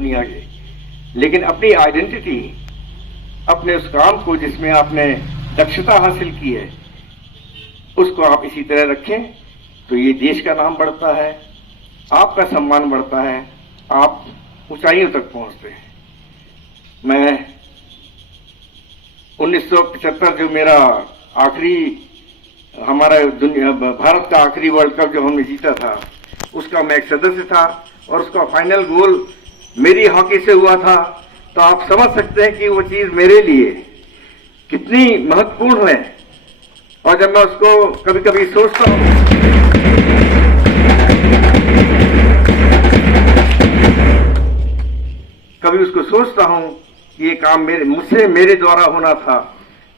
दुनिया के, लेकिन अपनी आइडेंटिटी, अपने उस काम को जिसमें आपने दक्षता हासिल की है, उसको आप इसी तरह रखें तो ये देश का नाम बढ़ता है, आपका सम्मान बढ़ता है, आप ऊंचाइयों तक पहुंचते हैं। मैं 1975 जो मेरा आखिरी, हमारा भारत का आखिरी वर्ल्ड कप जो हमने जीता था, उसका मैं एक सदस्य था और उसका फाइनल गोल मेरी हॉकी से हुआ था। तो आप समझ सकते हैं कि वो चीज मेरे लिए कितनी महत्वपूर्ण है। और जब मैं उसको कभी कभी सोचता हूं, कि ये काम मेरे द्वारा होना था,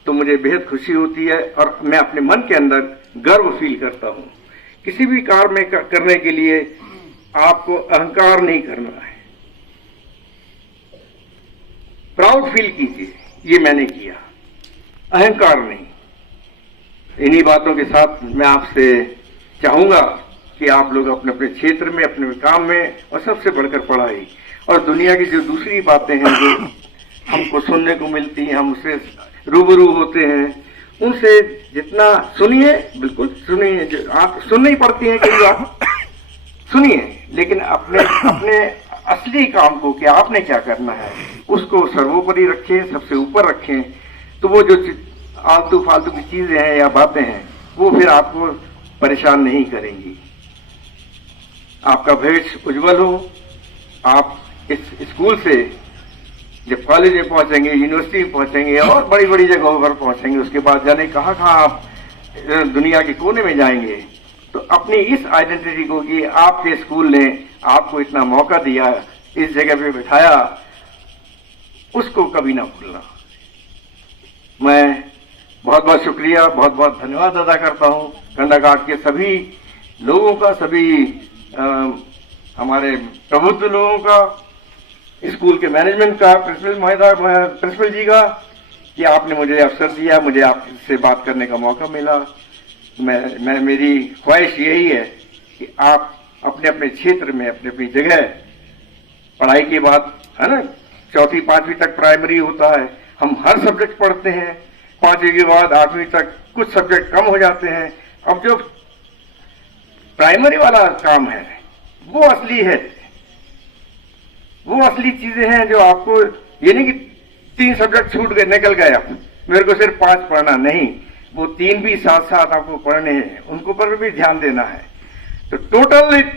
तो मुझे बेहद खुशी होती है और मैं अपने मन के अंदर गर्व फील करता हूं। किसी भी कार्य में करने के लिए आपको अहंकार नहीं करना है, प्राउड फील कीजिए, ये मैंने किया, अहंकार नहीं। इन्हीं बातों के साथ मैं आपसे चाहूंगा कि आप लोग अपने अपने क्षेत्र में, अपने काम में, और सबसे बढ़कर पढ़ाई और दुनिया की जो दूसरी बातें हैं जो हमको सुनने को मिलती हैं, हम उससे रूबरू होते हैं, उनसे जितना सुनिए, बिल्कुल सुनिए। जो आप सुननी ही पड़ती है कि आप सुनिए, लेकिन अपने असली काम को, कि आपने क्या करना है, उसको सर्वोपरि रखें, सबसे ऊपर रखें। तो वो जो आलतू फालतू की चीजें हैं या बातें हैं, वो फिर आपको परेशान नहीं करेंगी। आपका भविष्य उज्जवल हो। आप इस स्कूल से जब कॉलेज में पहुंचेंगे, यूनिवर्सिटी में पहुंचेंगे और बड़ी बड़ी जगहों पर पहुंचेंगे, उसके बाद जाने कहाँ आप दुनिया के कोने में जाएंगे, तो अपनी इस आइडेंटिटी को, कि आपके स्कूल ने आपको इतना मौका दिया, इस जगह पे बिठाया, उसको कभी ना भूलना। मैं बहुत बहुत शुक्रिया, बहुत बहुत धन्यवाद अदा करता हूं कंडाघाट के सभी लोगों का, सभी हमारे प्रबुद्ध लोगों का, स्कूल के मैनेजमेंट का, प्रिंसिपल जी का, कि आपने मुझे अवसर दिया, मुझे आपसे बात करने का मौका मिला। मेरी ख्वाहिश यही है कि आप अपने अपने क्षेत्र में, अपनी अपनी जगह, पढ़ाई के बाद, है ना, 4वीं 5वीं तक प्राइमरी होता है, हम हर सब्जेक्ट पढ़ते हैं, 5वीं के बाद 8वीं तक कुछ सब्जेक्ट कम हो जाते हैं। अब जो प्राइमरी वाला काम है, वो असली है, वो असली चीजें हैं जो आपको, ये नहीं कि 3 सब्जेक्ट छूट गए, निकल गए, आप मेरे को सिर्फ 5 पढ़ना, नहीं, वो 3 भी साथ साथ आपको पढ़ने हैं, उनको पर भी ध्यान देना है। तो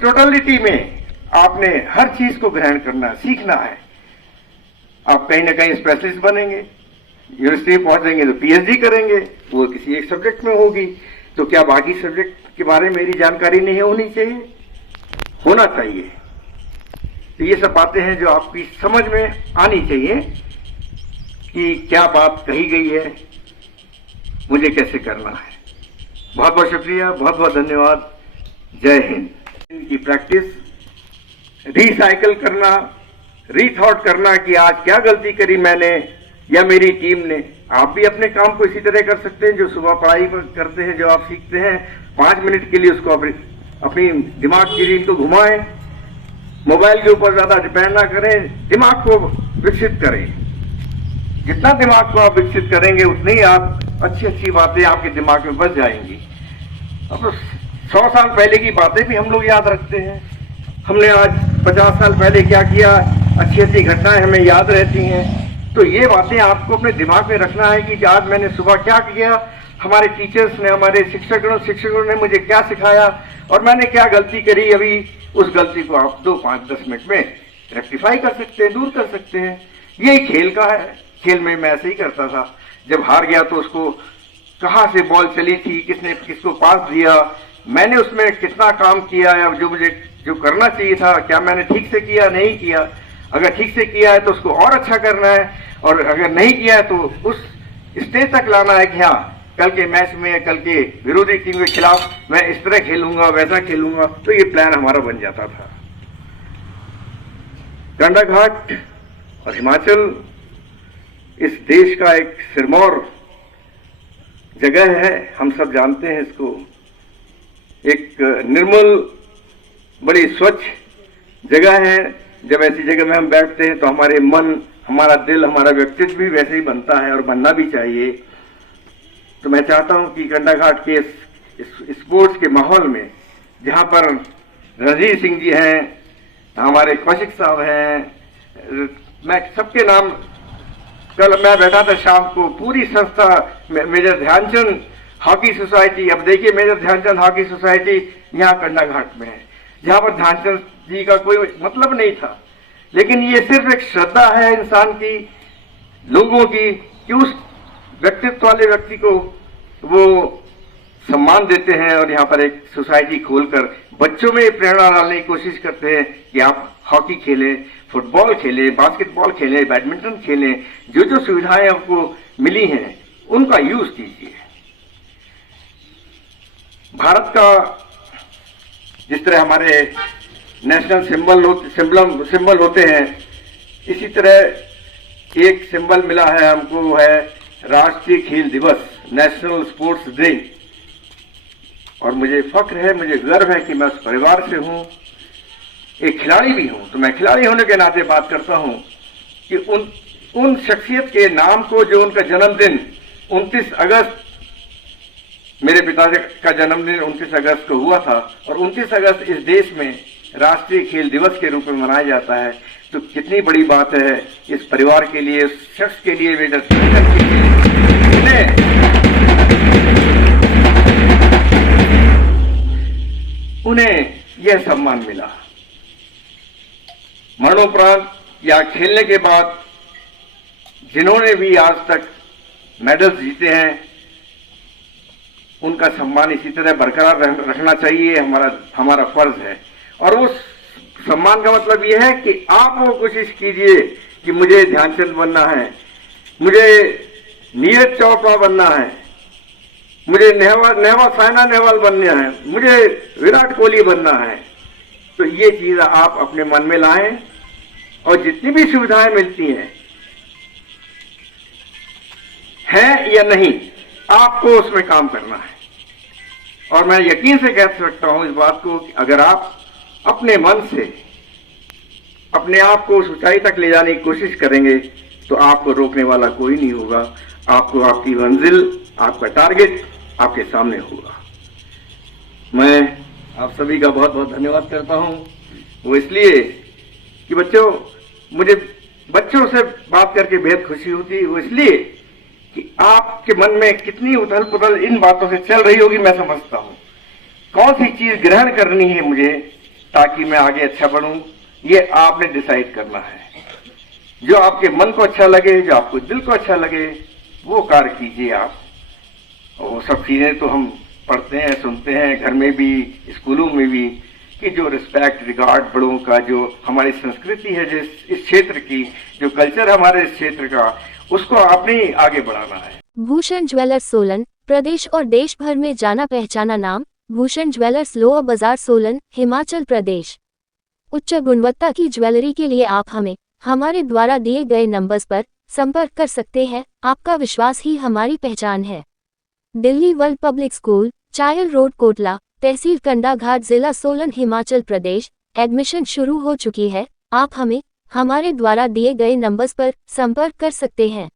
टोटलिटी में आपने हर चीज को ग्रहण करना है, सीखना है। आप कहीं ना कहीं स्पेशलिस्ट बनेंगे, यूनिवर्सिटी पहुंचेंगे तो पीएचडी करेंगे, वो किसी एक सब्जेक्ट में होगी। तो क्या बाकी सब्जेक्ट के बारे में मेरी जानकारी नहीं होनी चाहिए? होना चाहिए। तो ये सब बातें हैं जो आपकी समझ में आनी चाहिए कि क्या बात कही गई है, मुझे कैसे करना है। बहुत बहुत शुक्रिया, बहुत बहुत धन्यवाद। जय हिंद। इनकी प्रैक्टिस, रिसाइकल करना, रीथॉट करना कि आज क्या गलती करी मैंने या मेरी टीम ने। आप भी अपने काम को इसी तरह कर सकते हैं, जो सुबह पढ़ाई करते हैं, जो आप सीखते हैं, 5 मिनट के लिए उसको अपनी दिमाग की रील को घुमाएं, मोबाइल के ऊपर ज्यादा डिपेंड ना करें, दिमाग को विकसित करें। जितना दिमाग को आप विकसित करेंगे, उतनी ही आप अच्छी बातें आपके दिमाग में बस जाएंगी। अब तो 100 साल पहले की बातें भी हम लोग याद रखते हैं, हमने आज 50 साल पहले क्या किया, अच्छी घटनाएं हमें याद रहती हैं। तो ये बातें आपको अपने दिमाग में रखना है कि आज मैंने सुबह क्या किया, हमारे टीचर्स ने, हमारे शिक्षकों ने मुझे क्या सिखाया और मैंने क्या गलती करी। अभी उस गलती को आप 2, 5, 10 मिनट में रेक्टिफाई कर सकते हैं, दूर कर सकते हैं। यही खेल का है। खेल में मैं ऐसे ही करता था, जब हार गया तो उसको कहाँ से बॉल चली थी, किसने किसको पास दिया, मैंने उसमें कितना काम किया, या जो करना चाहिए था, क्या मैंने ठीक से किया, नहीं किया। अगर ठीक से किया है तो उसको और अच्छा करना है, और अगर नहीं किया है तो उस स्टेज तक लाना है कि हाँ, कल के मैच में, कल के विरोधी टीम के खिलाफ मैं इस तरह खेलूंगा, वैसा खेलूंगा। तो ये प्लान हमारा बन जाता था। कंडाघाट और हिमाचल इस देश का एक सिरमौर जगह है, हम सब जानते हैं इसको। एक निर्मल, बड़ी स्वच्छ जगह है, जब ऐसी जगह में हम बैठते हैं तो हमारे मन, हमारा दिल, हमारा व्यक्तित्व भी वैसे ही बनता है और बनना भी चाहिए। तो मैं चाहता हूं कि कंडाघाट के इस स्पोर्ट्स के माहौल में, जहां पर रणजीत सिंह जी हैं, हमारे कौशिक साहब हैं, मैं सबके नाम, कल मैं बैठा था शाम को, पूरी संस्था, मेजर ध्यानचंद हॉकी सोसाइटी, अब देखिए मेजर ध्यानचंद हॉकी सोसाइटी यहाँ कंडाघाट में है, जहां पर ध्यानचंद जी का कोई मतलब नहीं था, लेकिन ये सिर्फ एक श्रद्धा है इंसान की, लोगों की, कि उस व्यक्तित्व वाले व्यक्ति को वो सम्मान देते हैं और यहाँ पर एक सोसाइटी खोलकर बच्चों में प्रेरणा डालने की कोशिश करते हैं कि आप हॉकी खेलें, फुटबॉल खेलें, बास्केटबॉल खेलें, बैडमिंटन खेलें, जो जो सुविधाएं आपको मिली हैं उनका यूज कीजिए। भारत का जिस तरह हमारे नेशनल सिंबल होते हैं, इसी तरह एक सिंबल मिला है हमको, वो है राष्ट्रीय खेल दिवस, नेशनल स्पोर्ट्स डे। और मुझे फख्र है, मुझे गर्व है कि मैं उस परिवार से हूं, एक खिलाड़ी भी हूं। तो मैं खिलाड़ी होने के नाते बात करता हूं कि उन शख्सियत के नाम को, जो उनका जन्मदिन 29 अगस्त, मेरे पिताजी का जन्मदिन 29 अगस्त को हुआ था, और 29 अगस्त इस देश में राष्ट्रीय खेल दिवस के रूप में मनाया जाता है, तो कितनी बड़ी बात है इस परिवार के लिए, उस शख्स के लिए, मेजर ध्यानचंद के लिए, उन्हें यह सम्मान मिला। मरणोपरांत या खेलने के बाद जिन्होंने भी आज तक मेडल्स जीते हैं, उनका सम्मान इसी तरह बरकरार रखना चाहिए, हमारा फर्ज है। और उस सम्मान का मतलब यह है कि आप वो कोशिश कीजिए कि मुझे ध्यानचंद बनना है, मुझे नीरज चोपड़ा बनना है, मुझे साइना नेहवाल बनना है, मुझे विराट कोहली बनना है। तो ये चीज आप अपने मन में लाएं, और जितनी भी सुविधाएं मिलती हैं या नहीं, आपको उसमें काम करना है। और मैं यकीन से कह सकता हूं इस बात को कि अगर आप अपने मन से अपने आप को उस ऊंचाई तक ले जाने की कोशिश करेंगे, तो आपको रोकने वाला कोई नहीं होगा। आपको आपकी मंजिल, आपका टारगेट आपके सामने होगा। मैं आप सभी का बहुत बहुत धन्यवाद करता हूं, वो इसलिए कि बच्चों, मुझे बच्चों से बात करके बेहद खुशी होती है, वो इसलिए कि आपके मन में कितनी उथल पुथल इन बातों से चल रही होगी, मैं समझता हूं। कौन सी चीज ग्रहण करनी है मुझे ताकि मैं आगे अच्छा बढ़ूं, ये आपने डिसाइड करना है। जो आपके मन को अच्छा लगे, जो आपको दिल को अच्छा लगे, वो कार्य कीजिए आप। और वो सब चीजें तो हम पढ़ते हैं, सुनते हैं, घर में भी, स्कूलों में भी, कि जो रिस्पेक्ट, रिगार्ड बड़ों का, जो हमारी संस्कृति है, जिस इस क्षेत्र की, जो कल्चर हमारे इस क्षेत्र का, उसको आपने ही आगे बढ़ाना है। भूषण ज्वेलर्स सोलन, प्रदेश और देश भर में जाना पहचाना नाम। भूषण ज्वेलर्स, लोअर बाजार, सोलन, हिमाचल प्रदेश। उच्च गुणवत्ता की ज्वेलरी के लिए आप हमारे द्वारा दिए गए नंबर्स पर संपर्क कर सकते हैं। आपका विश्वास ही हमारी पहचान है। Delhi world public school, Chail road, Kotla, तहसील कंडाघाट, जिला सोलन, हिमाचल प्रदेश। एडमिशन शुरू हो चुकी है। आप हमारे द्वारा दिए गए नंबर्स पर संपर्क कर सकते हैं।